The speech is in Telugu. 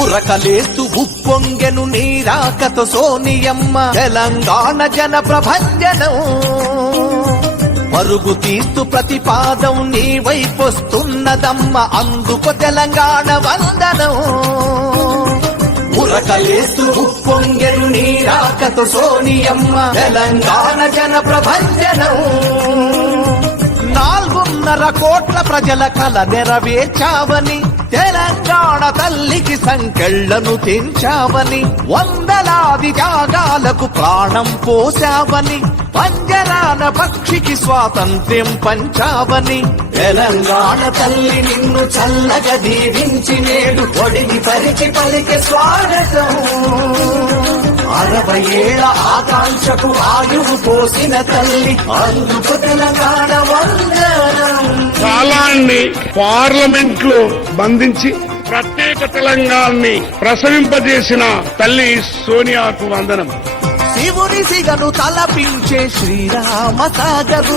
ఉరకలేస్తూ ఉప్పొంగెను నీరాకతో సోనియమ్మ తెలంగాణ జన ప్రభంజనం పరుగు తీస్తూ ప్రతిపాదం నీ వైపొస్తున్నదమ్మ అందుకు తెలంగాణ వందనం ఉరకలేస్తూ ఉప్పొంగెను నీరాకతో సోనియమ్మ తెలంగాణ జన ప్రభంజనం 4.5 కోట్ల ప్రజల కల నెరవేర్చావని తెలంగాణ తల్లికి సంకెళ్లను తెంచావని వందలాది త్యాగాలకు ప్రాణం పోసావని పంజరాన పక్షికి స్వాతంత్ర్యం పంచావని తెలంగాణ తల్లి నిన్ను చల్లగా దీవించి నేడు ఒడిని పరిచి పలికి స్వాగతం 60 ఏళ్ల ఆకాంక్షకు ఆయువు పోసిన తల్లి అందుకు తెలంగాణ వందనం కాలాన్ని పార్లమెంట్ లో బంధించి ప్రత్యేక తెలంగాణని ప్రసవింపజేసిన తల్లి సోనియాకు వందనం శివుని సిగను తలపించే శ్రీరామ సాగరు